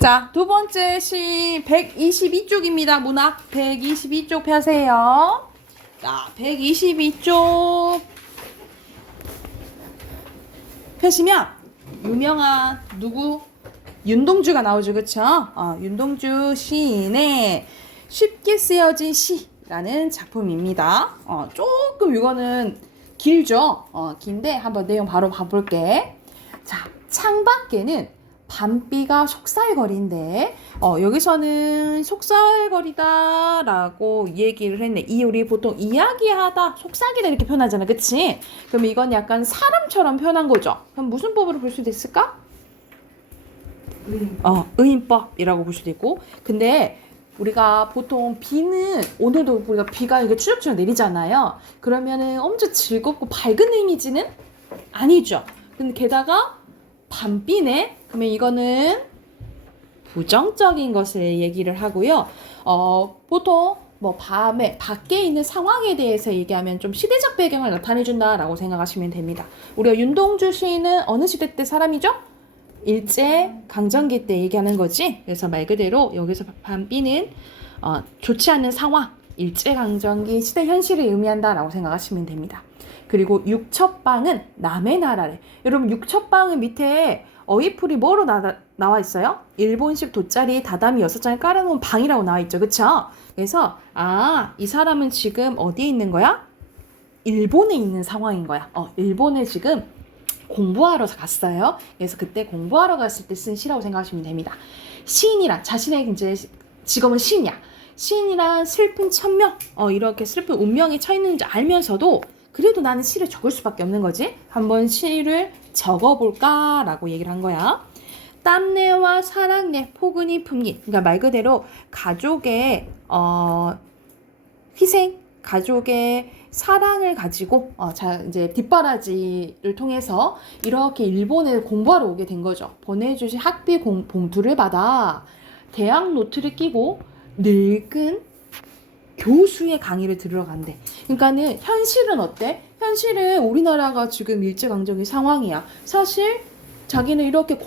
자, 두 번째 시 122쪽입니다. 문학 122쪽 펴세요. 자, 122쪽 펴시면 유명한 누구? 윤동주가 나오죠. 그쵸? 윤동주 시인의 쉽게 쓰여진 시라는 작품입니다. 조금 이거는 길죠? 긴데 한번 내용 바로 봐볼게. 자, 창밖에는 밤비가 속살거리인데 여기서는 속살거리다 라고 얘기를 했네. 우리 보통 이야기하다, 속삭이다 이렇게 표현하잖아. 그치? 그럼 이건 약간 사람처럼 표현한 거죠. 그럼 무슨 법으로 볼 수도 있을까? 의인법이라고 볼 수도 있고. 근데 우리가 보통 비는 오늘도 우리가 비가 이렇게 추적추적 내리잖아요. 그러면은 엄청 즐겁고 밝은 이미지는 아니죠. 근데 게다가 밤비네? 그러면 이거는 부정적인 것을 얘기를 하고요. 보통 뭐 밤에 밖에 있는 상황에 대해서 얘기하면 좀 시대적 배경을 나타내준다라고 생각하시면 됩니다. 우리가 윤동주 시인은 어느 시대 때 사람이죠? 일제 강점기 때 얘기하는 거지. 그래서 말 그대로 여기서 밤비는 좋지 않은 상황, 일제 강점기 시대 현실을 의미한다라고 생각하시면 됩니다. 그리고 육첩방은 남의 나라래. 여러분 육첩방은 밑에 어휘풀이 뭐로 나와 있어요? 일본식 돗자리 다다미 6장을 깔아놓은 방이라고 나와 있죠. 그쵸? 그래서 이 사람은 지금 어디에 있는 거야? 일본에 있는 상황인 거야. 일본에 지금 공부하러 갔어요. 그래서 그때 공부하러 갔을 때 쓴 시라고 생각하시면 됩니다. 시인이란 자신의 이제 직업은 시인이야. 시인이란 슬픈 천명, 이렇게 슬픈 운명에 처했는 줄 알면서도 그래도 나는 시를 적을 수밖에 없는 거지. 한번 시를 적어볼까? 라고 얘기를 한 거야. 땀내와 사랑내, 포근히 품긴. 그러니까 말 그대로 가족의 희생, 가족의 사랑을 가지고 이제 뒷바라지를 통해서 이렇게 일본에 공부하러 오게 된 거죠. 보내주신 학비 봉투를 받아 대학 노트를 끼고 늙은 교수의 강의를 들으러 간대. 그러니까는 현실은 어때? 현실은 우리나라가 지금 일제강점기 상황이야. 사실 자기는 이렇게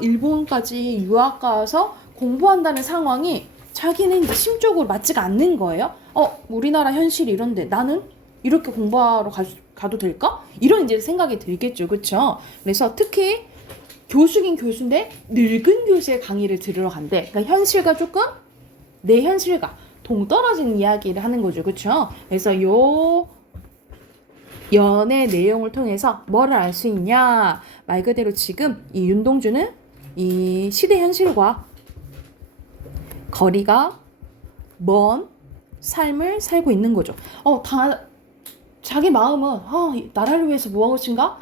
일본까지 유학 가서 공부한다는 상황이 자기는 심적으로 맞지가 않는 거예요. 우리나라 현실이 이런데 나는 이렇게 공부하러 가도 될까? 이런 이제 생각이 들겠죠. 그렇죠? 그래서 특히 교수긴 교수인데 늙은 교수의 강의를 들으러 간대. 그러니까 현실과 조금 내 현실과 동떨어진 이야기를 하는 거죠. 그렇죠? 그래서 요 연의 내용을 통해서 뭐를 알 수 있냐? 말 그대로 지금 이 윤동주는 이 시대 현실과 거리가 먼 삶을 살고 있는 거죠. 자기 마음은 나라를 위해서 무엇인가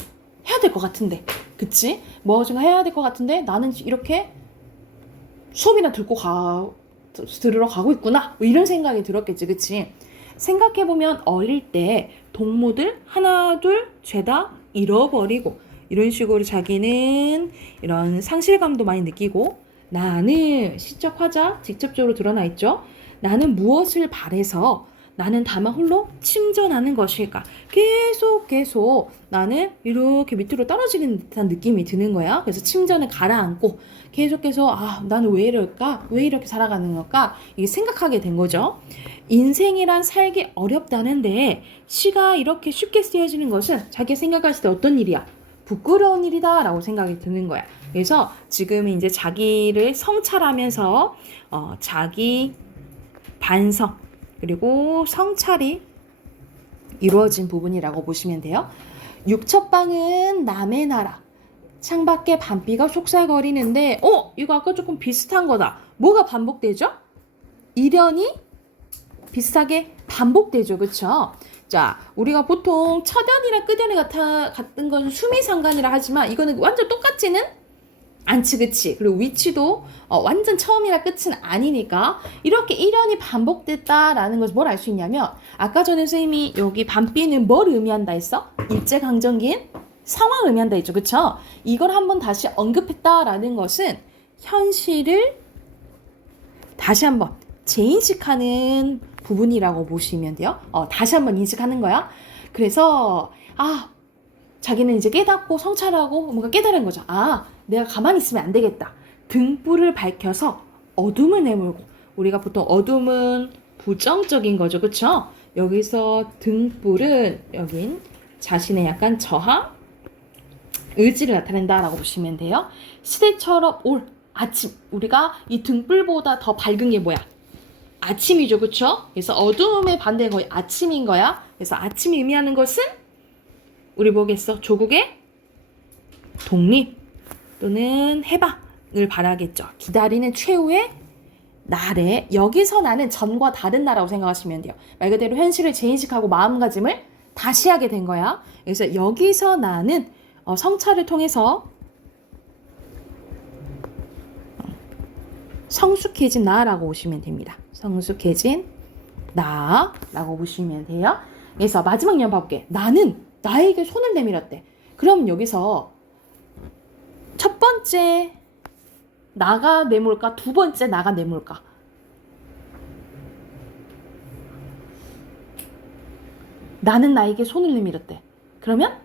해야 될 것 같은데, 그치? 무엇인가 해야 될 것 같은데 나는 이렇게 수업이나 들으러 가고 있구나. 뭐 이런 생각이 들었겠지, 그치? 생각해보면 어릴 때 동무들 하나 둘 죄다 잃어버리고 이런 식으로 자기는 이런 상실감도 많이 느끼고 나는 시적 화자 직접적으로 드러나 있죠. 나는 무엇을 바래서 나는 다만 홀로 침전하는 것일까? 계속 나는 이렇게 밑으로 떨어지는 듯한 느낌이 드는 거야. 그래서 침전을 가라앉고 계속해서 나는 왜 이럴까? 왜 이렇게 살아가는 걸까? 이게 생각하게 된 거죠. 인생이란 살기 어렵다는데 시가 이렇게 쉽게 쓰여지는 것은 자기가 생각했을 때 어떤 일이야? 부끄러운 일이다 라고 생각이 드는 거야. 그래서 지금 이제 자기를 성찰하면서 자기 반성 그리고 성찰이 이루어진 부분이라고 보시면 돼요. 육첩방은 남의 나라. 창밖에 밤비가 속살거리는데 이거 아까 조금 비슷한 거다. 뭐가 반복되죠? 일연이 비슷하게 반복되죠. 그쵸? 자, 우리가 보통 첫연이랑 끝연이 같은 건 수미상관이라 하지만 이거는 완전 똑같지는 않지, 그치? 그리고 위치도 완전 처음이라 끝은 아니니까 이렇게 일연이 반복됐다라는 것을 뭘 알 수 있냐면 아까 전에 선생님이 여기 밤비는 뭘 의미한다 했어? 일제강점기인 상황을 의미한다 했죠, 그쵸? 이걸 한번 다시 언급했다라는 것은 현실을 다시 한번 재인식하는 부분이라고 보시면 돼요. 다시 한번 인식하는 거야. 그래서 자기는 이제 깨닫고 성찰하고 뭔가 깨달은 거죠. 내가 가만히 있으면 안 되겠다. 등불을 밝혀서 어둠을 내몰고, 우리가 보통 어둠은 부정적인 거죠. 그쵸? 여기서 등불은 여긴 자신의 약간 저항, 의지를 나타낸다라고 보시면 돼요. 시대처럼 올 아침, 우리가 이 등불보다 더 밝은 게 뭐야? 아침이죠. 그쵸? 그래서 어두움의 반대가 거의 아침인 거야. 그래서 아침이 의미하는 것은 우리 뭐겠어? 조국의 독립 또는 해방을 바라겠죠. 기다리는 최후의 날에, 여기서 나는 전과 다른 나라고 생각하시면 돼요. 말 그대로 현실을 재인식하고 마음가짐을 다시 하게 된 거야. 그래서 여기서 나는 성찰을 통해서 성숙해진 나라고 보시면 됩니다. 성숙해진 나라고 보시면 돼요. 그래서 마지막 년 봐볼게. 나는 나에게 손을 내밀었대. 그럼 여기서 첫 번째 나가 내몰까? 두 번째 나가 내몰까? 나는 나에게 손을 내밀었대. 그러면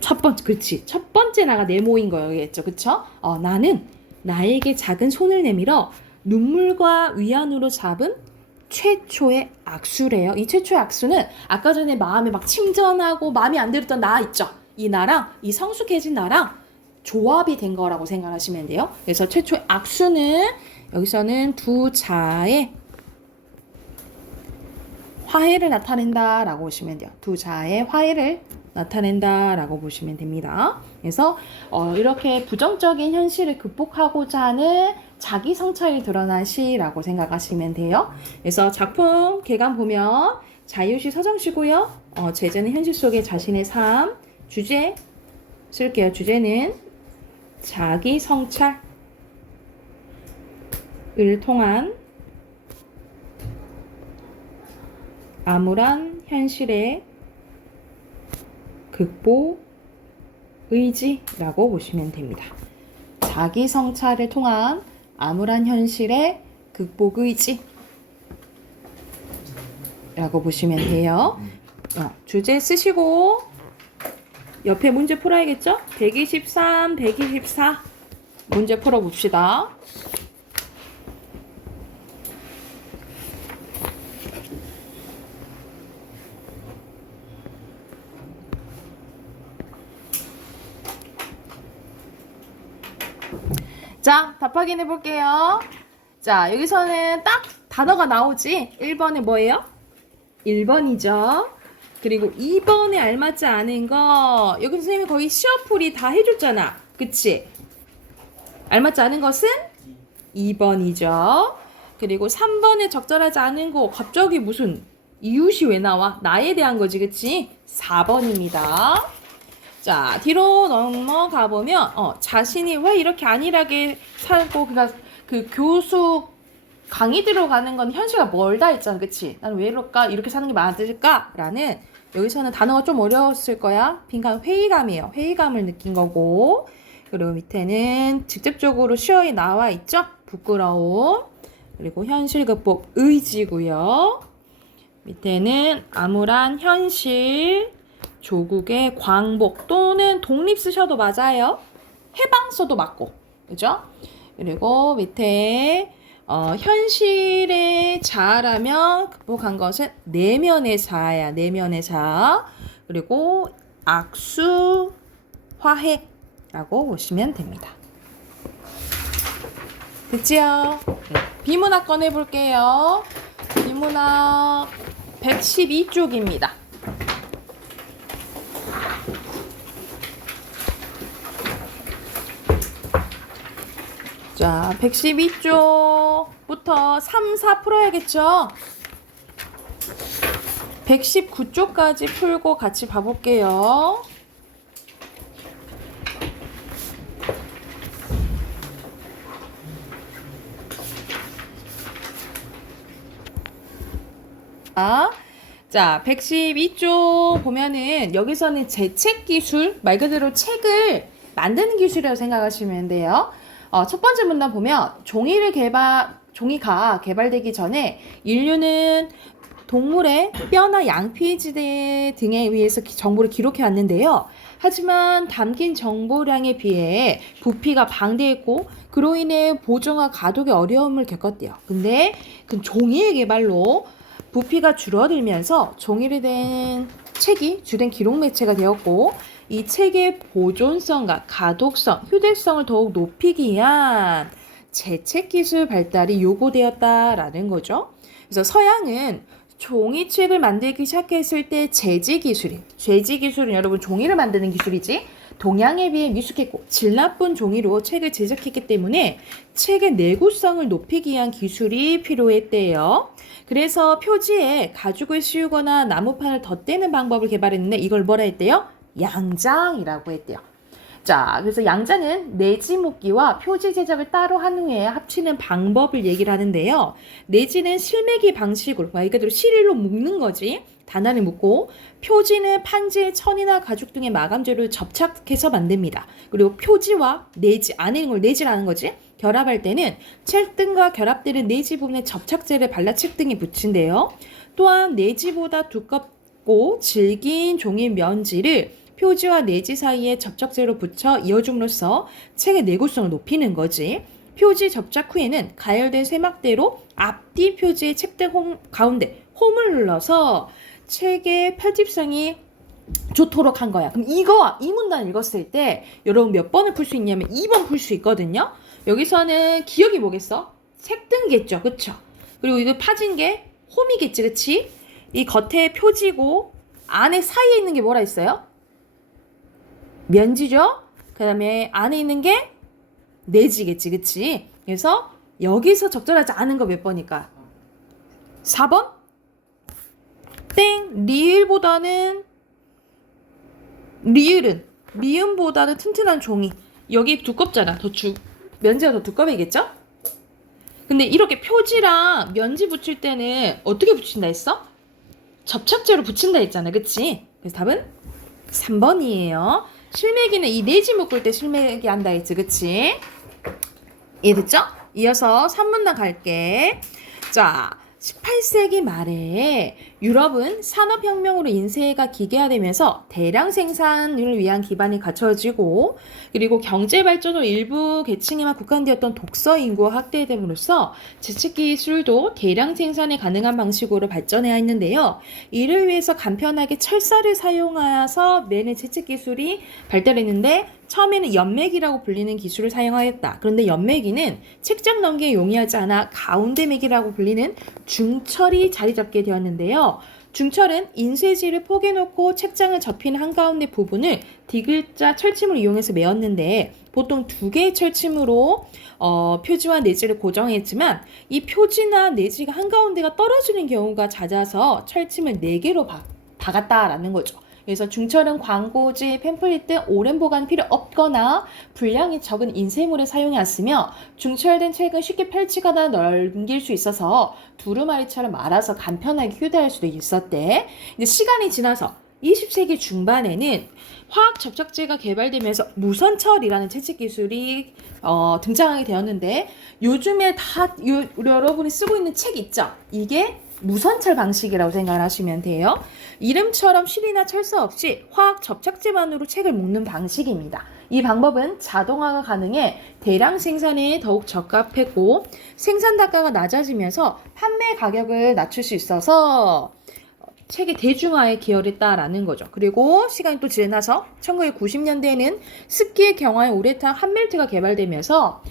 첫 번째, 그렇지. 첫 번째 나가 네모인 거였죠. 그쵸? 나는 나에게 작은 손을 내밀어 눈물과 위안으로 잡은 최초의 악수래요. 이 최초의 악수는 아까 전에 마음에 막 침전하고 마음이 안 들었던 나 있죠. 이 나랑 이 성숙해진 나랑 조합이 된 거라고 생각하시면 돼요. 그래서 최초의 악수는 여기서는 두 자의 화해를 나타낸다라고 보시면 돼요. 두 자의 화해를 나타낸다라고 보시면 됩니다. 그래서 이렇게 부정적인 현실을 극복하고자 하는 자기 성찰이 드러난 시라고 생각하시면 돼요. 그래서 작품 개감 보면 자유시 서정시고요. 제재는 현실 속의 자신의 삶. 주제 쓸게요. 주제는 자기 성찰을 통한 암울한 현실의 극복 의지라고 보시면 됩니다. 자기 성찰을 통한 암울한 현실의 극복 의지라고 보시면 돼요. 주제 쓰시고 옆에 문제 풀어야겠죠? 123, 124 문제 풀어봅시다. 자, 답 확인해 볼게요. 자, 여기서는 딱 단어가 나오지. 1번에 뭐예요? 1번이죠. 그리고 2번에 알맞지 않은 거, 여기 선생님이 거의 시어풀이 다 해줬잖아. 그치? 알맞지 않은 것은 2번이죠. 그리고 3번에 적절하지 않은 거, 갑자기 무슨 이웃이 왜 나와? 나에 대한 거지, 그치? 4번입니다. 자, 뒤로 넘어가 보면 자신이 왜 이렇게 안일하게 살고, 그러니까 그 교수 강의 들어가는 건 현실과 멀다 했잖아. 그치? 나는 왜 이럴까? 이렇게 사는 게 맞을까? 라는, 여기서는 단어가 좀 어려웠을 거야. 빈칸 회의감이에요. 회의감을 느낀 거고, 그리고 밑에는 직접적으로 시어에 나와 있죠? 부끄러움. 그리고 현실 극복 의지고요. 밑에는 암울한 현실, 조국의 광복 또는 독립 쓰셔도 맞아요. 해방 써도 맞고, 그죠? 그리고 밑에 현실의 자아라면 극복한 것은 내면의 자아야. 내면의 자아. 그리고 악수 화해라고 보시면 됩니다. 됐지요? 비문학 꺼내볼게요. 비문학 112쪽입니다. 자, 112쪽부터 3, 4 풀어야겠죠? 119쪽까지 풀고 같이 봐볼게요. 자, 112쪽 보면은 여기서는 제책 기술, 말 그대로 책을 만드는 기술이라고 생각하시면 돼요. 첫 번째 문단 보면 종이가 개발되기 전에 인류는 동물의 뼈나 양피지대 등에 의해서 정보를 기록해 왔는데요. 하지만 담긴 정보량에 비해 부피가 방대했고 그로 인해 보존과 가독의 어려움을 겪었대요. 근데 그 종이의 개발로 부피가 줄어들면서 종이로 된 책이 주된 기록 매체가 되었고 이 책의 보존성과 가독성, 휴대성을 더욱 높이기 위한 재책 기술 발달이 요구되었다라는 거죠. 그래서 서양은 종이책을 만들기 시작했을 때 제지 기술은 여러분 종이를 만드는 기술이지 동양에 비해 미숙했고 질 나쁜 종이로 책을 제작했기 때문에 책의 내구성을 높이기 위한 기술이 필요했대요. 그래서 표지에 가죽을 씌우거나 나무판을 덧대는 방법을 개발했는데 이걸 뭐라 했대요? 양장이라고 했대요. 자, 그래서 양장은 내지 묶기와 표지 제작을 따로 한 후에 합치는 방법을 얘기를 하는데요. 내지는 실매기 방식으로, 말 그대로 실일로 묶는 거지. 단안을 묶고, 표지는 판지에 천이나 가죽 등의 마감재를 접착해서 만듭니다. 그리고 표지와 내지, 안에 있는 걸 내지라는 거지. 결합할 때는 책등과 결합되는 내지 부분에 접착제를 발라 책등에 붙인대요. 또한 내지보다 두껍고 질긴 종이 면지를 표지와 내지 사이에 접착제로 붙여 이어줌으로써 책의 내구성을 높이는 거지. 표지 접착 후에는 가열된 쇠막대로 앞뒤 표지의 책등 가운데 홈을 눌러서 책의 편집성이 좋도록 한 거야. 그럼 이 문단 읽었을 때 여러분 몇 번을 풀 수 있냐면 2번 풀 수 있거든요. 여기서는 기억이 뭐겠어? 책등겠죠. 그쵸? 그리고 이거 파진 게 홈이겠지. 그치? 이 겉에 표지고 안에 사이에 있는 게 뭐라 했어요? 면지죠? 그 다음에 안에 있는 게 내지겠지, 그치? 그래서 여기서 적절하지 않은 거 몇 번일까? 4번? 땡! 리을보다는 튼튼한 종이. 여기 두껍잖아. 면지가 더 두꺼워야겠죠? 근데 이렇게 표지랑 면지 붙일 때는 어떻게 붙인다 했어? 접착제로 붙인다 했잖아, 그치? 그래서 답은 3번이에요. 실매기는 이 내지 묶을 때 실매기 한다 했지, 그치? 이해됐죠? 이어서 3문단 갈게. 자, 18세기 말에 유럽은 산업혁명으로 인쇄가 기계화되면서 대량 생산을 위한 기반이 갖춰지고 그리고 경제발전으로 일부 계층에만 국한되었던 독서 인구가 확대됨으로써 재채기술도 대량 생산이 가능한 방식으로 발전해야 했는데요. 이를 위해서 간편하게 철사를 사용하여서 매는 재채기술이 발달했는데 처음에는 연매기라고 불리는 기술을 사용하였다. 그런데 연매기는 책장 넘기에 용이하지 않아 가운데매기라고 불리는 중철이 자리 잡게 되었는데요. 중철은 인쇄지를 포개놓고 책장을 접힌 한가운데 부분을 디귿자 철침을 이용해서 메었는데 보통 2개의 철침으로 표지와 내지를 고정했지만 이 표지나 내지가 한가운데가 떨어지는 경우가 잦아서 철침을 4개로 박았다라는 거죠. 그래서 중철은 광고지, 팸플릿 등 오랜 보관이 필요 없거나 분량이 적은 인쇄물을 사용해왔으며 중철된 책은 쉽게 펼치거나 넘길 수 있어서 두루마리처럼 말아서 간편하게 휴대할 수도 있었대. 이제 시간이 지나서 20세기 중반에는 화학 접착제가 개발되면서 무선철이라는 채찍 기술이 등장하게 되었는데 요즘에 여러분이 쓰고 있는 책 있죠? 이게 무선철 방식이라고 생각을 하시면 돼요. 이름처럼 실이나 철사 없이 화학 접착제만으로 책을 묶는 방식입니다. 이 방법은 자동화가 가능해 대량 생산에 더욱 적합했고 생산 단가가 낮아지면서 판매 가격을 낮출 수 있어서 책의 대중화에 기여했다라는 거죠. 그리고 시간이 또 지나서 1990년대에는 습기의 경화에 우레탄 한멜트가 개발되면서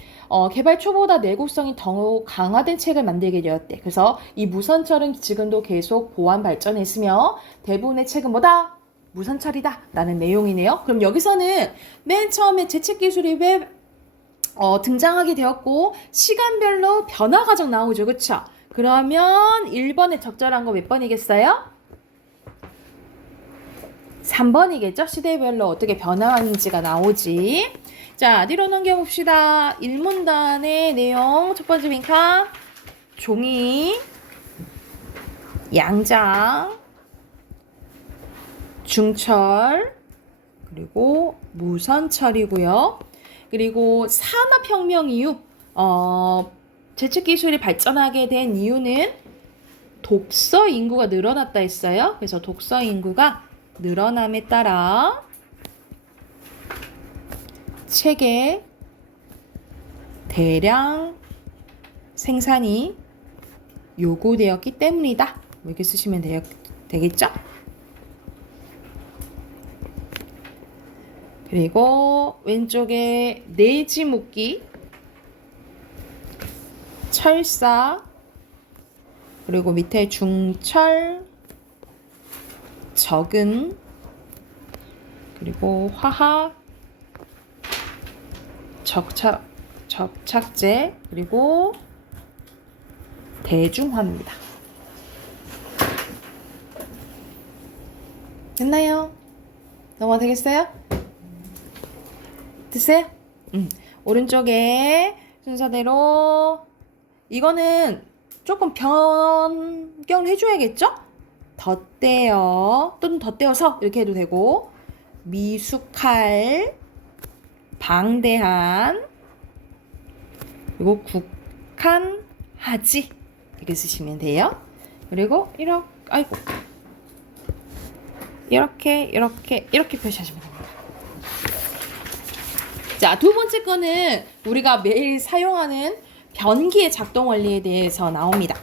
개발 초보다 내구성이 더욱 강화된 책을 만들게 되었대. 그래서 이 무선철은 지금도 계속 보완 발전했으며 대부분의 책은 뭐다? 무선철이다 라는 내용이네요. 그럼 여기서는 맨 처음에 재책 기술이 왜 등장하게 되었고 시간별로 변화 과정 나오죠. 그쵸? 그러면 1번에 적절한 거 몇 번이겠어요? 3번이겠죠? 시대별로 어떻게 변화하는지가 나오지. 자, 뒤로 넘겨봅시다. 1문단의 내용 첫 번째 빈칸 종이, 양장, 중철, 그리고 무선철이고요. 그리고 산업혁명 이후 재채기술이 발전하게 된 이유는 독서 인구가 늘어났다 했어요. 그래서 독서 인구가 늘어남에 따라 책의 대량 생산이 요구되었기 때문이다. 이렇게 쓰시면 되겠죠? 그리고 왼쪽에 내지 묶기, 철사, 그리고 밑에 중철, 적은, 그리고 화학, 접착제, 그리고 대중화입니다. 됐나요? 넘어가 되겠어요? 됐어요? 오른쪽에 순서대로 이거는 조금 변경을 해줘야겠죠? 덧대어 또는 덧대어서 이렇게 해도 되고, 미숙할, 방대한, 그리고 국한하지 이렇게 쓰시면 돼요. 그리고 이렇게 표시하시면 됩니다. 자, 두 번째 거는 우리가 매일 사용하는 변기의 작동 원리에 대해서 나옵니다.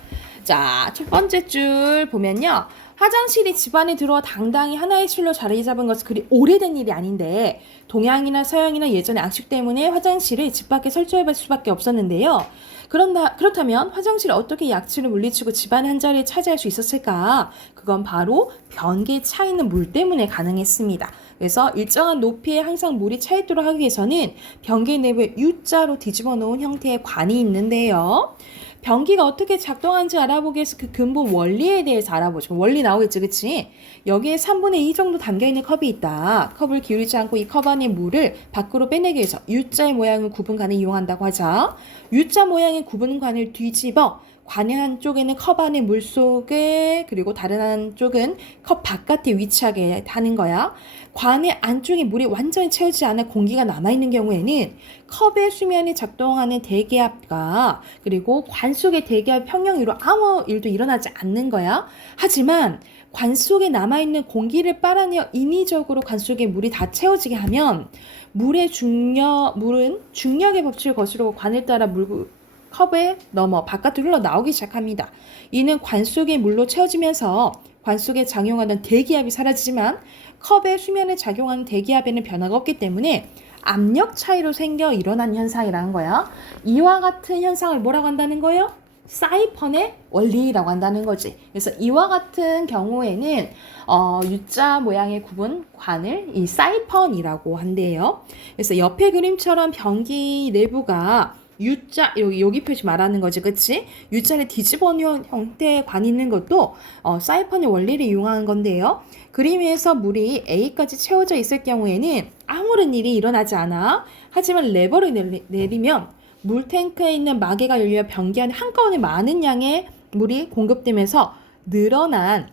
자, 첫 번째 줄 보면요. 화장실이 집안에 들어와 당당히 하나의 실로 자리 잡은 것은 그리 오래된 일이 아닌데 동양이나 서양이나 예전의 악식 때문에 화장실을 집 밖에 설치해볼 수밖에 없었는데요. 그렇다면 화장실을 어떻게 약취를 물리치고 집안 한 자리에 차지할 수 있었을까? 그건 바로 변기에 차 있는 물 때문에 가능했습니다. 그래서 일정한 높이에 항상 물이 차 있도록 하기 위해서는 변기 내부에 U자로 뒤집어 놓은 형태의 관이 있는데요. 변기가 어떻게 작동하는지 알아보기 위해서 그 근본 원리에 대해서 알아보죠. 원리 나오겠죠, 그치? 여기에 3분의 2 정도 담겨있는 컵이 있다. 컵을 기울이지 않고 이 컵 안에 물을 밖으로 빼내기 위해서 U자의 모양의 구분관을 이용한다고 하자. U자 모양의 구분관을 뒤집어 관의 한쪽에는 컵 안에 물속에, 그리고 다른 한쪽은 컵 바깥에 위치하게 하는 거야. 관의 안쪽에 물이 완전히 채워지지 않아 공기가 남아있는 경우에는 컵의 수면에 작동하는 대기압과 그리고 관 속의 대기압 평형으로 아무 일도 일어나지 않는 거야. 하지만 관 속에 남아있는 공기를 빨아내어 인위적으로 관 속에 물이 다 채워지게 하면 물은 중력의 법칙을 거스르고 관을 따라 컵에 넘어 바깥으로 흘러나오기 시작합니다. 이는 관 속의 물로 채워지면서 관 속에 작용하던 대기압이 사라지지만 컵의 수면에 작용하는 대기압에는 변화가 없기 때문에 압력 차이로 생겨 일어난 현상이라는 거야. 이와 같은 현상을 뭐라고 한다는 거예요? 사이펀의 원리라고 한다는 거지. 그래서 이와 같은 경우에는 U자 모양의 구분관을 이 사이펀이라고 한대요. 그래서 옆에 그림처럼 변기 내부가 U자, 여기 표시 말하는 거지, 그치? U자를 뒤집어 놓은 형태의 관이 있는 것도 사이펀의 원리를 이용하는 건데요. 그림 위에서 물이 A까지 채워져 있을 경우에는 아무런 일이 일어나지 않아. 하지만 레버를 내리면 물탱크에 있는 마개가 열려 변기 안에 한꺼번에 많은 양의 물이 공급되면서 늘어난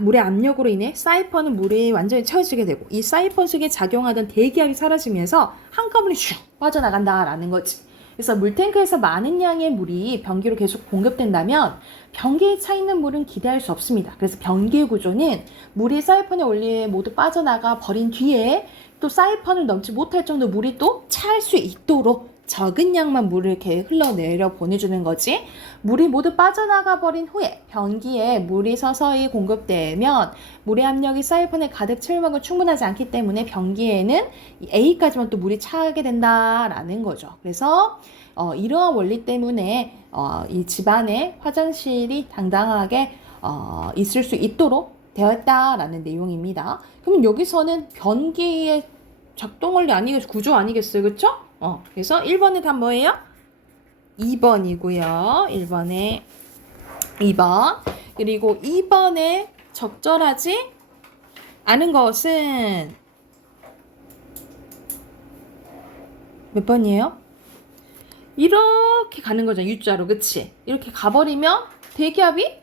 물의 압력으로 인해 사이펀은 물이 완전히 채워지게 되고 이 사이펀 속에 작용하던 대기압이 사라지면서 한꺼번에 슉 빠져나간다라는 거지. 그래서 물탱크에서 많은 양의 물이 변기로 계속 공급된다면 변기에 차 있는 물은 기대할 수 없습니다. 그래서 변기의 구조는 물이 사이펀의 원리에 모두 빠져나가 버린 뒤에 또 사이펀을 넘지 못할 정도 물이 또 찰 수 있도록 적은 양만 물을 이렇게 흘러내려 보내주는 거지. 물이 모두 빠져나가 버린 후에 변기에 물이 서서히 공급되면 물의 압력이 사이펀에 가득 채울 만큼 충분하지 않기 때문에 변기에는 A까지만 또 물이 차게 된다라는 거죠. 그래서 이러한 원리 때문에 이 집안에 화장실이 당당하게 있을 수 있도록 되었다라는 내용입니다. 그럼 여기서는 변기의 작동 원리 아니겠어요? 구조 아니겠어요? 그쵸? 그래서 1번은 다 뭐예요? 2번이고요. 1번에 2번. 그리고 2번에 적절하지 않은 것은 몇 번이에요? 이렇게 가는 거죠. U자로. 그치? 이렇게 가버리면 대기압이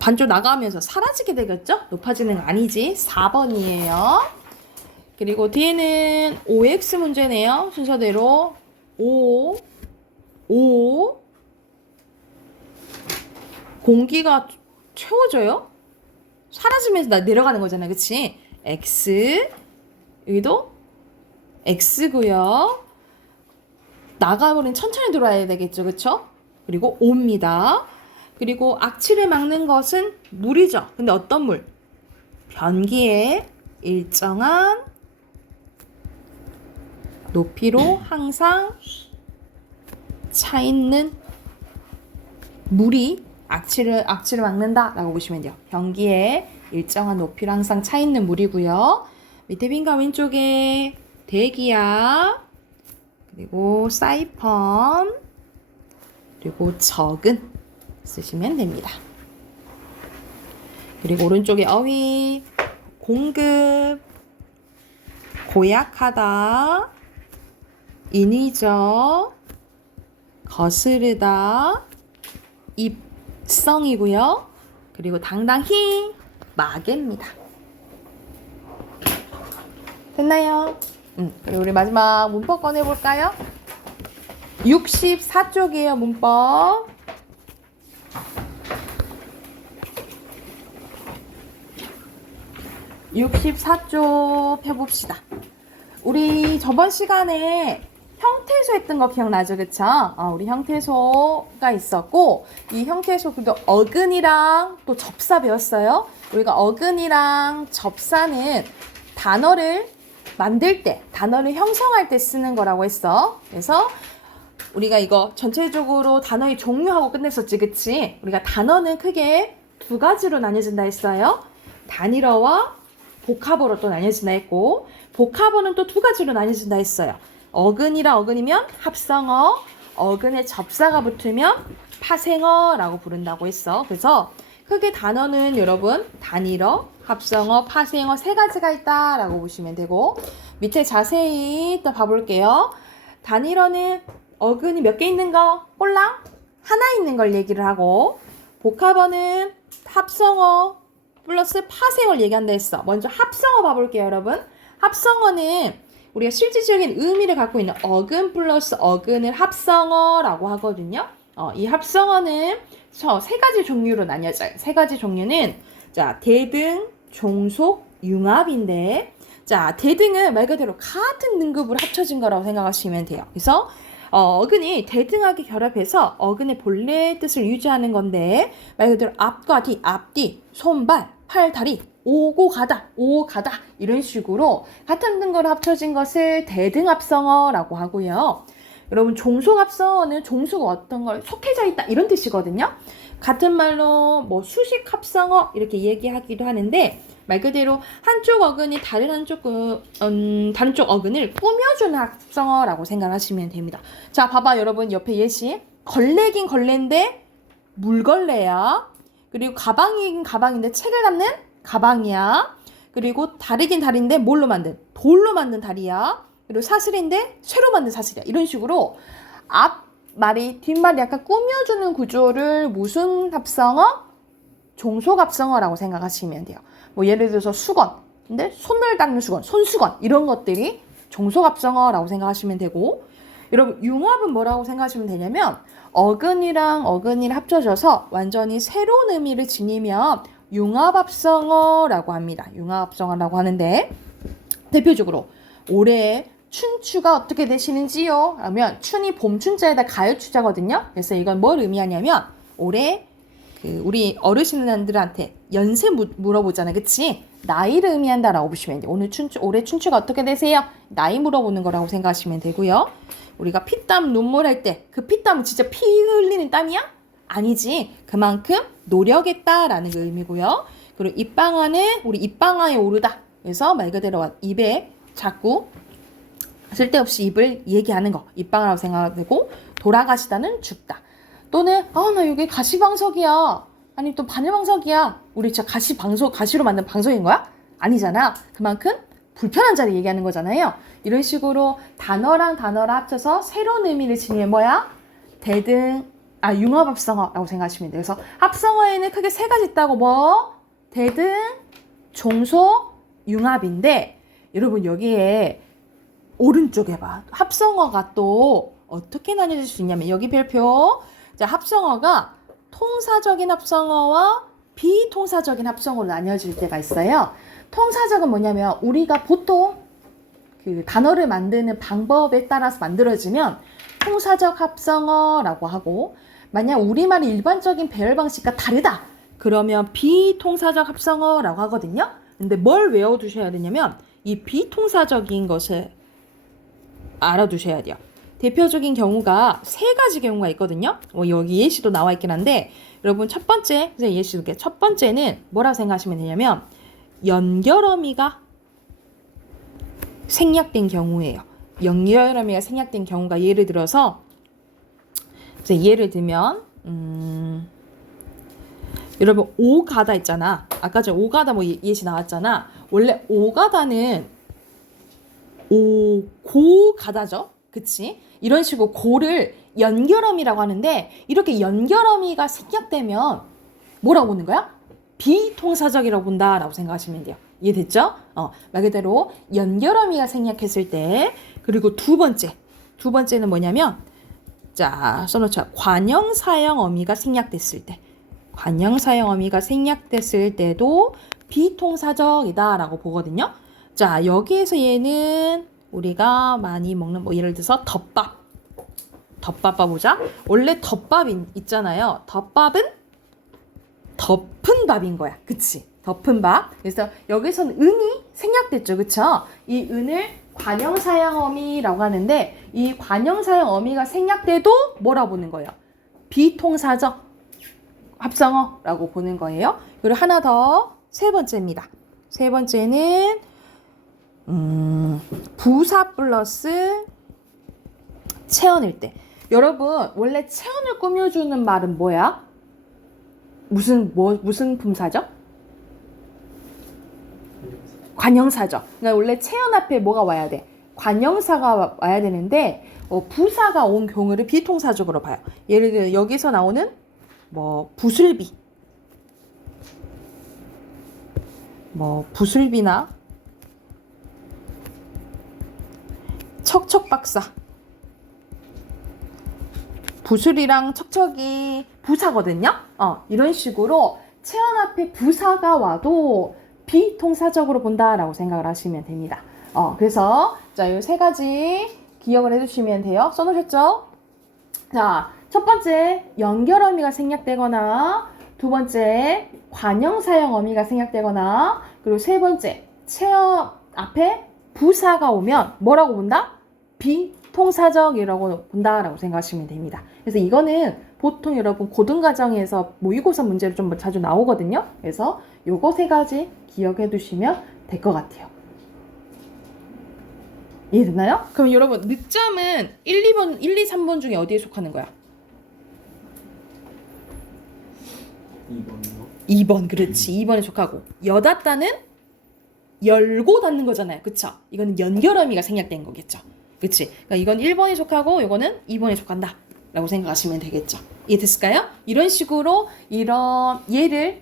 반쪽 나가면서 사라지게 되겠죠? 높아지는 거 아니지. 4번이에요. 그리고 뒤에는 OX 문제네요. 순서대로 O, O 공기가 채워져요? 사라지면서 내려가는 거잖아, 그치? X 여기도 X고요. 나가버린 천천히 돌아야 되겠죠, 그쵸? 그리고 O입니다. 그리고 악취를 막는 것은 물이죠. 근데 어떤 물? 변기에 일정한 높이로 항상 차 있는 물이 악취를 막는다라고 보시면 돼요. 변기에 일정한 높이로 항상 차 있는 물이고요. 밑에 빈과 왼쪽에 대기압, 그리고 사이펀, 그리고 적은 쓰시면 됩니다. 그리고 오른쪽에 어휘, 공급, 고약하다, 인위적, 거스르다, 입성이고요. 그리고 당당히, 마개입니다. 됐나요? 그리고 우리 마지막 문법 꺼내볼까요? 64쪽이에요, 문법. (64쪽) 펴봅시다. 우리 저번 시간에 형태소 했던 거 기억나죠? 그쵸? 우리 형태소가 있었고, 이 형태소 그리고 어근이랑 또 접사 배웠어요. 우리가 어근이랑 접사는 단어를 만들 때, 단어를 형성할 때 쓰는 거라고 했어. 그래서 우리가 이거 전체적으로 단어의 종류하고 끝냈었지, 그치? 우리가 단어는 크게 두 가지로 나뉘어진다 했어요. 단일어와 복합어로 또 나뉘어진다 했고, 복합어는 또 두 가지로 나뉘어진다 했어요. 어근이랑 어근이면 합성어, 어근에 접사가 붙으면 파생어라고 부른다고 했어. 그래서 크게 단어는 여러분 단일어, 합성어, 파생어 세 가지가 있다라고 보시면 되고, 밑에 자세히 또 봐볼게요. 단일어는 어근이 몇 개 있는 거? 꼴랑 하나 있는 걸 얘기를 하고, 복합어는 합성어 플러스 파생어를 얘기한다 했어. 먼저 합성어 봐볼게요, 여러분. 합성어는 우리가 실질적인 의미를 갖고 있는 어근 플러스 어근을 합성어라고 하거든요. 이 합성어는 세 가지 종류로 나뉘어져요. 세 가지 종류는 자, 대등, 종속, 융합인데, 자, 대등은 말 그대로 같은 등급으로 합쳐진 거라고 생각하시면 돼요. 그래서 어근이 대등하게 결합해서 어근의 본래의 뜻을 유지하는 건데, 말 그대로 앞과 뒤, 앞뒤, 손발, 팔, 다리, 오고 가다, 오 가다 이런 식으로 같은 등급으로 합쳐진 것을 대등합성어라고 하고요. 여러분, 종속합성어는 종속은 어떤 걸 속해져 있다 이런 뜻이거든요. 같은 말로 뭐 수식합성어 이렇게 얘기하기도 하는데, 말 그대로 한쪽 어근이 다른 쪽 어근을 꾸며주는 합성어라고 생각하시면 됩니다. 자, 봐봐 여러분, 옆에 예시. 걸레긴 걸레인데 물걸레야. 그리고 가방이긴 가방인데 책을 담는 가방이야. 그리고 다리긴 다리인데 뭘로 만든? 돌로 만든 다리야. 그리고 사슬인데 쇠로 만든 사슬이야. 이런 식으로 앞말이 뒷말이 약간 꾸며주는 구조를 무슨 합성어? 종속합성어라고 생각하시면 돼요. 뭐 예를 들어서 수건, 근데 손을 닦는 수건, 손수건 이런 것들이 종속합성어라고 생각하시면 되고, 여러분 융합은 뭐라고 생각하시면 되냐면 어근이랑 어근이 합쳐져서 완전히 새로운 의미를 지니면 융합합성어라고 합니다. 융합합성어라고 하는데, 대표적으로 올해 춘추가 어떻게 되시는지요? 라면 춘이 봄춘자에다 가을추자거든요. 그래서 이건 뭘 의미하냐면 올해 우리 어르신들한테 연세 물어보잖아요. 그치? 나이를 의미한다라고 보시면 돼요. 올해 춘추가 어떻게 되세요? 나이 물어보는 거라고 생각하시면 되고요. 우리가 피땀 눈물 할 때 그 피땀은 진짜 피 흘리는 땀이야? 아니지. 그만큼 노력했다라는 그 의미고요. 그리고 입방아는 우리 입방아에 오르다. 그래서 말 그대로 입에 자꾸 쓸데없이 입을 얘기하는 거 입방아라고 생각되고, 돌아가시다는 죽다. 또는 나 여기 가시방석이야. 아니 또 바늘방석이야. 우리 진짜 가시로 만든 방석인 거야? 아니잖아. 그만큼 불편한 자리 얘기하는 거잖아요. 이런 식으로 단어랑 단어를 합쳐서 새로운 의미를 지니는 뭐야? 융합합성어라고 생각하시면 돼요. 그래서 합성어에는 크게 세 가지 있다고. 뭐? 대등, 종속, 융합인데, 여러분 여기에 오른쪽에 봐. 합성어가 또 어떻게 나뉘어질 수 있냐면 여기 별표. 자, 합성어가 통사적인 합성어와 비통사적인 합성어로 나뉘어질 때가 있어요. 통사적은 뭐냐면 우리가 보통 그 단어를 만드는 방법에 따라서 만들어지면 통사적 합성어라고 하고, 만약 우리말의 일반적인 배열 방식과 다르다 그러면 비통사적 합성어라고 하거든요. 근데 뭘 외워두셔야 되냐면 이 비통사적인 것을 알아두셔야 돼요. 대표적인 경우가 세 가지 경우가 있거든요. 여기 예시도 나와 있긴 한데, 여러분 첫 번째, 예시 두개. 첫 번째는 뭐라고 생각하시면 되냐면 연결어미가 생략된 경우예요. 연결어미가 생략된 경우가 예를 들어서, 예를 들면 여러분 오가다 있잖아. 아까 전에 오가다 뭐 예시 나왔잖아. 원래 오가다는 고가다죠. 그치? 이런 식으로 고를 연결어미라고 하는데, 이렇게 연결어미가 생략되면 뭐라고 보는 거야? 비통사적이라고 본다라고 생각하시면 돼요. 이해됐죠? 말 그대로 연결어미가 생략했을 때. 그리고 두 번째는 뭐냐면, 자, 써놓자. 관형사형 어미가 생략됐을 때. 관형사형 어미가 생략됐을 때도 비통사적이다라고 보거든요. 자, 여기에서 얘는 우리가 많이 먹는, 뭐 예를 들어서 덮밥 봐보자. 원래 덮밥 있잖아요. 덮밥은 덮은 밥인 거야. 그치? 덮은 밥. 그래서 여기서는 은이 생략됐죠. 그쵸? 이 은을 관형사형 어미라고 하는데, 이 관형사형 어미가 생략돼도 뭐라 보는 거예요? 비통사적 합성어라고 보는 거예요. 그리고 하나 더, 세 번째입니다. 세 번째는 부사 플러스 체언일 때. 여러분 원래 체언을 꾸며주는 말은 뭐야? 무슨 품사죠? 관형사죠. 그러니까 원래 체언 앞에 뭐가 와야 돼? 관형사가 와야 되는데 부사가 온 경우를 비통사적으로 봐요. 예를 들어 여기서 나오는 뭐 부술비나 척척박사. 부술이랑 척척이 부사거든요. 이런 식으로 체언 앞에 부사가 와도 비통사적으로 본다라고 생각을 하시면 됩니다. 그래서 자, 이 세 가지 기억을 해주시면 돼요. 써놓으셨죠? 자, 첫 번째 연결어미가 생략되거나, 두 번째 관형사형 어미가 생략되거나, 그리고 세 번째 체언 앞에 부사가 오면 뭐라고 본다? 비통사적이라고 본다라고 생각하시면 됩니다. 그래서 이거는 보통 여러분 고등과정에서 모의고사 문제로 좀 자주 나오거든요. 그래서 요거 세 가지 기억해 두시면 될 것 같아요. 이해됐나요? 그럼 여러분 늦잠은 1, 3번 중에 어디에 속하는 거야? 2번이요? 2번, 그렇지. 2번에 속하고, 여닫다는 열고 닫는 거잖아요. 그쵸? 이거는 연결어미가 생략된 거겠죠. 그치? 그러니까 이건 1번에 속하고 이거는 2번에 속한다 라고 생각하시면 되겠죠. 이해됐을까요? 이런 식으로 이런 예를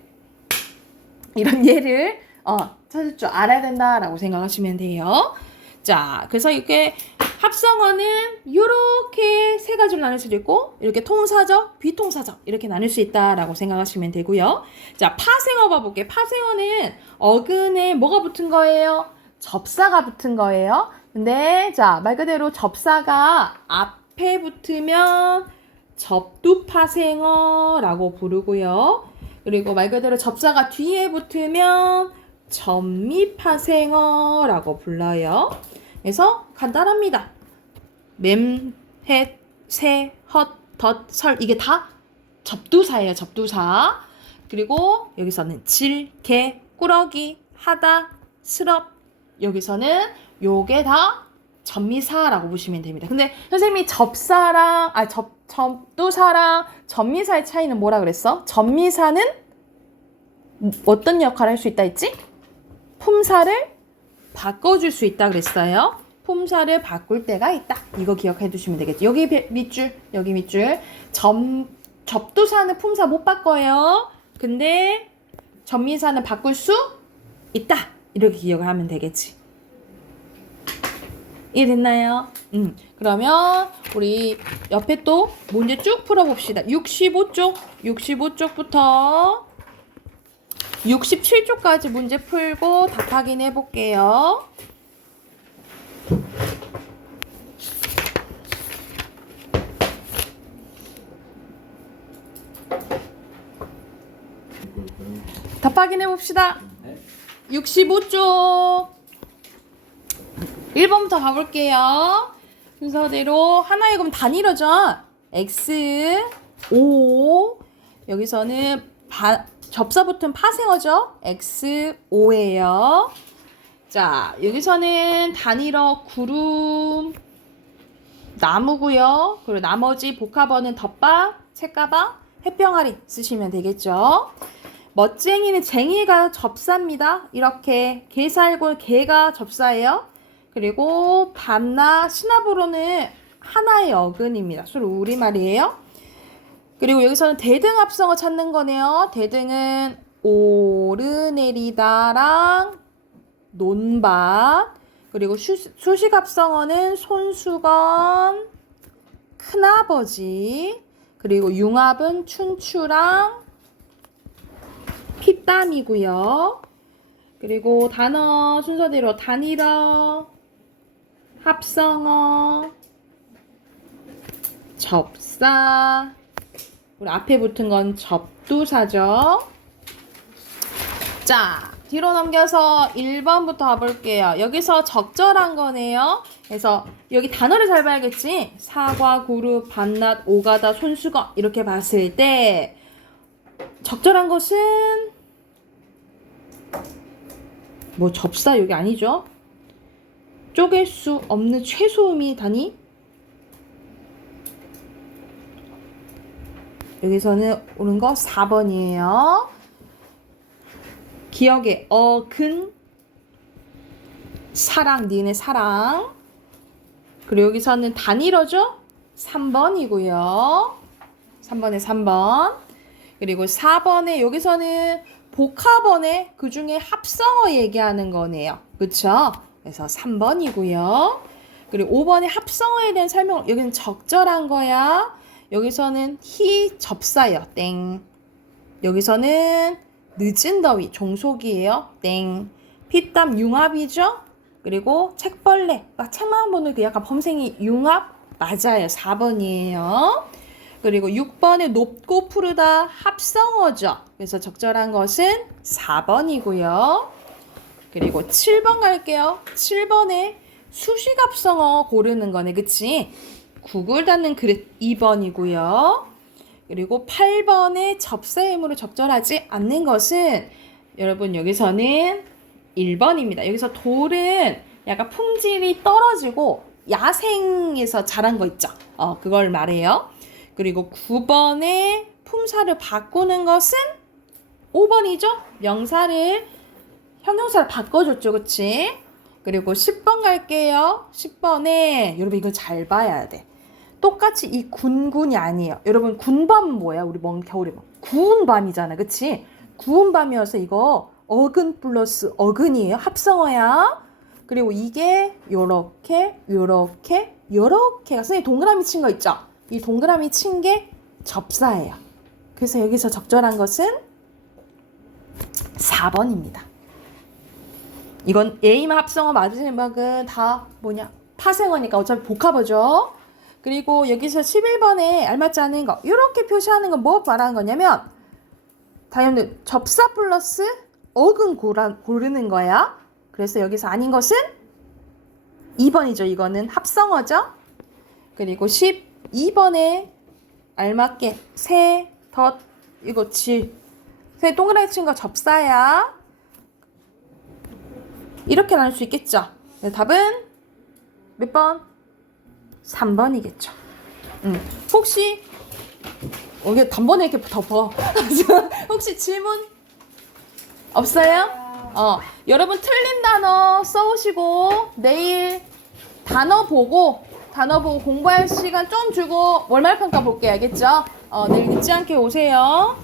찾을 줄 알아야 된다라고 생각하시면 돼요. 자, 그래서 이렇게 합성어는 이렇게 세 가지로 나눌 수도 있고, 이렇게 통사적, 비통사적 이렇게 나눌 수 있다라고 생각하시면 되고요. 자, 파생어 봐볼게요. 파생어는 어근에 뭐가 붙은 거예요? 접사가 붙은 거예요. 근데 자, 말 그대로 접사가 앞에 붙으면 접두파생어라고 부르고요. 그리고 말 그대로 접사가 뒤에 붙으면 전미파생어라고 불러요. 그래서 간단합니다. 맴, 헷, 새, 헛, 덧, 설, 이게 다 접두사예요. 접두사. 그리고 여기서는 질, 개, 꾸러기, 하다, 스럽, 여기서는 요게 다 전미사라고 보시면 됩니다. 근데 선생님이 접두사랑 전미사의 차이는 뭐라 그랬어? 전미사는 어떤 역할을 할 수 있다 했지? 품사를 바꿔줄 수 있다 그랬어요. 품사를 바꿀 때가 있다. 이거 기억해 두시면 되겠죠. 여기 밑줄. 접두사는 품사 못 바꿔요. 근데 전미사는 바꿀 수 있다. 이렇게 기억을 하면 되겠지. 이해됐나요? 그러면 우리 옆에 또 문제 쭉 풀어봅시다. 65쪽, 65쪽부터 67쪽까지 문제 풀고 답 확인해 볼게요. 답 확인해 봅시다. 65쪽 1번부터 가볼게요. 순서대로 하나에 그럼 단위로죠. X, O 여기서는 접사 붙은 파생어죠. X, O예요. 자, 여기서는 단위로 구름, 나무고요. 그리고 나머지 복합어는 덧바, 책가방, 햇병아리 쓰시면 되겠죠. 멋쟁이는 쟁이가 접사입니다. 이렇게 개 살고 개가 접사예요. 그리고 밤나 시나브로는 하나의 어근입니다. 서로 우리말이에요. 그리고 여기서는 대등 합성어 찾는 거네요. 대등은 오르내리다랑 논밭. 그리고 수식 합성어는 손수건, 큰아버지. 그리고 융합은 춘추랑 피땀이고요. 그리고 단어 순서대로 단일어, 합성어, 접사, 우리 앞에 붙은 건 접두사죠. 자, 뒤로 넘겨서 1번부터 가볼게요. 여기서 적절한 거네요. 그래서 여기 단어를 잘 봐야겠지? 사과, 그룹, 밤낮, 오가다, 손수건 이렇게 봤을 때 적절한 것은 뭐 접사 여기 아니죠? 쪼갤 수 없는 최소음이 단위. 여기서는 오는 거 4번이에요. 기억에 어근 사랑, 니네 사랑. 그리고 여기서는 단일어죠? 3번이고요. 3번에 3번. 그리고 4번에 여기서는 복합어네, 그 중에 합성어 얘기하는 거네요. 그쵸? 그래서 3번이고요. 그리고 5번에 합성어에 대한 설명, 여기는 적절한 거야. 여기서는 히 접사요. 땡. 여기서는 늦은 더위, 종속이에요. 땡. 피땀 융합이죠? 그리고 책벌레, 책만 보는 그 약간 범생이 융합? 맞아요. 4번이에요. 그리고 6번에 높고 푸르다 합성어죠. 그래서 적절한 것은 4번이고요. 그리고 7번 갈게요. 7번에 수식합성어 고르는 거네. 그치? 구글 닫는 그릇 2번이고요. 그리고 8번에 접사의무로 적절하지 않는 것은 여러분 여기서는 1번입니다. 여기서 돌은 약간 품질이 떨어지고 야생에서 자란 거 있죠. 그걸 말해요. 그리고 9번에 품사를 바꾸는 것은 5번이죠. 명사를 형용사를 바꿔줬죠. 그치? 그리고 10번 갈게요. 10번에 여러분 이거 잘 봐야 돼. 똑같이 이 군군이 아니에요. 여러분 군밤은 뭐야? 우리 먼 겨울에 구운 밤이잖아. 그치? 구운 밤이어서 이거 어근 플러스 어근이에요. 합성어야. 그리고 이게 요렇게 요렇게 요렇게가 선생님 동그라미 친 거 있죠? 이 동그라미 친 게 접사예요. 그래서 여기서 적절한 것은 4번입니다. 이건 A만 합성어 마지막은 다 뭐냐? 파생어니까 어차피 복합어죠. 그리고 여기서 11번에 알맞지 않은 거 이렇게 표시하는 건 뭐 말하는 거냐면 당연히 접사 플러스 어근 고르는 거야. 그래서 여기서 아닌 것은 2번이죠. 이거는 합성어죠. 그리고 12번에 알맞게 새, 덧, 이거 질. 새 동그라미 친 거 접사야. 이렇게 나눌 수 있겠죠. 네, 답은 몇 번? 3번이겠죠. 혹시 이게 단번에 이렇게 덮어. 혹시 질문 없어요? 여러분 틀린 단어 써오시고 내일 단어 보고 공부할 시간 좀 주고 월말평가 볼게요. 알겠죠? 내일 늦지 않게 오세요.